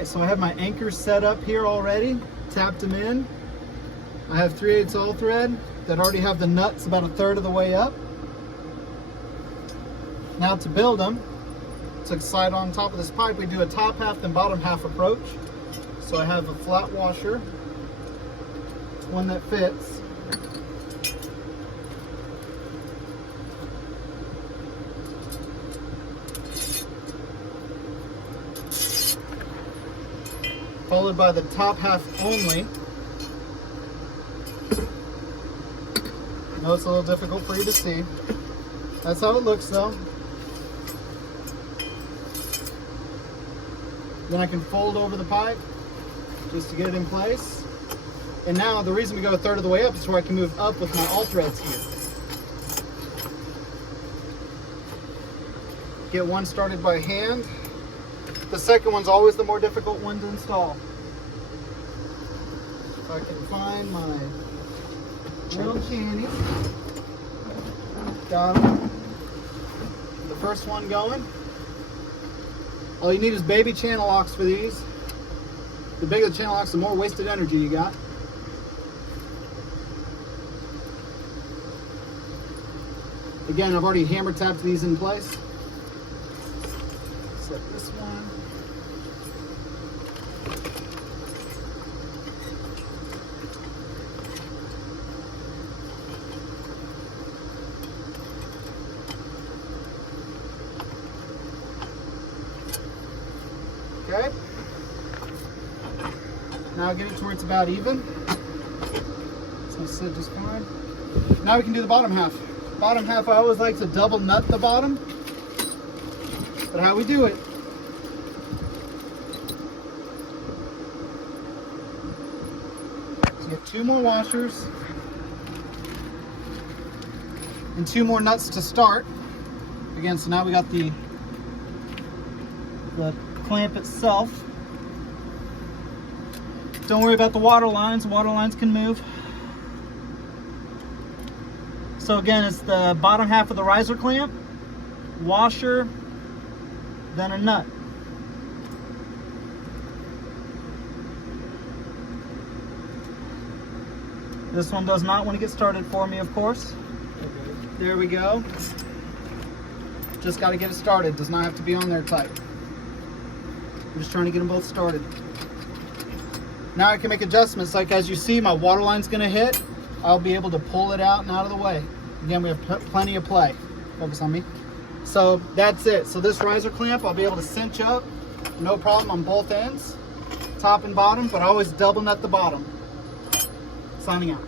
right, so I have my anchors set up here already, tapped them in. I have 3/8 all thread that already have the nuts about 1/3 of the way up. Now to build them, to slide on top of this pipe, we do a top half and bottom half approach. So I have a flat washer, one that fits. Followed by the top half only. I know it's a little difficult for you to see. That's how it looks though. Then I can fold over the pipe just to get it in place. And now the reason we go 1/3 of the way up is where I can move up with my all threads here. Get one started by hand. The second one's always the more difficult one to install. If I can find my little channies. Got them. The first one going. All you need is baby channel locks for these. The bigger the channel locks, the more wasted energy you got. Again, I've already hammer tapped these in place. Set this one. Okay. Now get it to where it's about even. So it's set just fine. Now we can do the bottom half. Bottom half, I always like to double nut the bottom. But how we do it? So you get 2 more washers and 2 more nuts to start. Again, so now we got the clamp itself. Don't worry about the water lines. Water lines can move. So again, it's the bottom half of the riser clamp, washer, then a nut. This one does not want to get started for me, of course. There we go. Just got to get it started. Does not have to be on there tight. I'm just trying to get them both started. Now I can make adjustments, like as you see, my water line's going to hit. I'll be able to pull it out and out of the way. Again, we have plenty of play. Focus on me. So that's it. So this riser clamp, I'll be able to cinch up, no problem on both ends, top and bottom, but I always double nut the bottom. Signing out.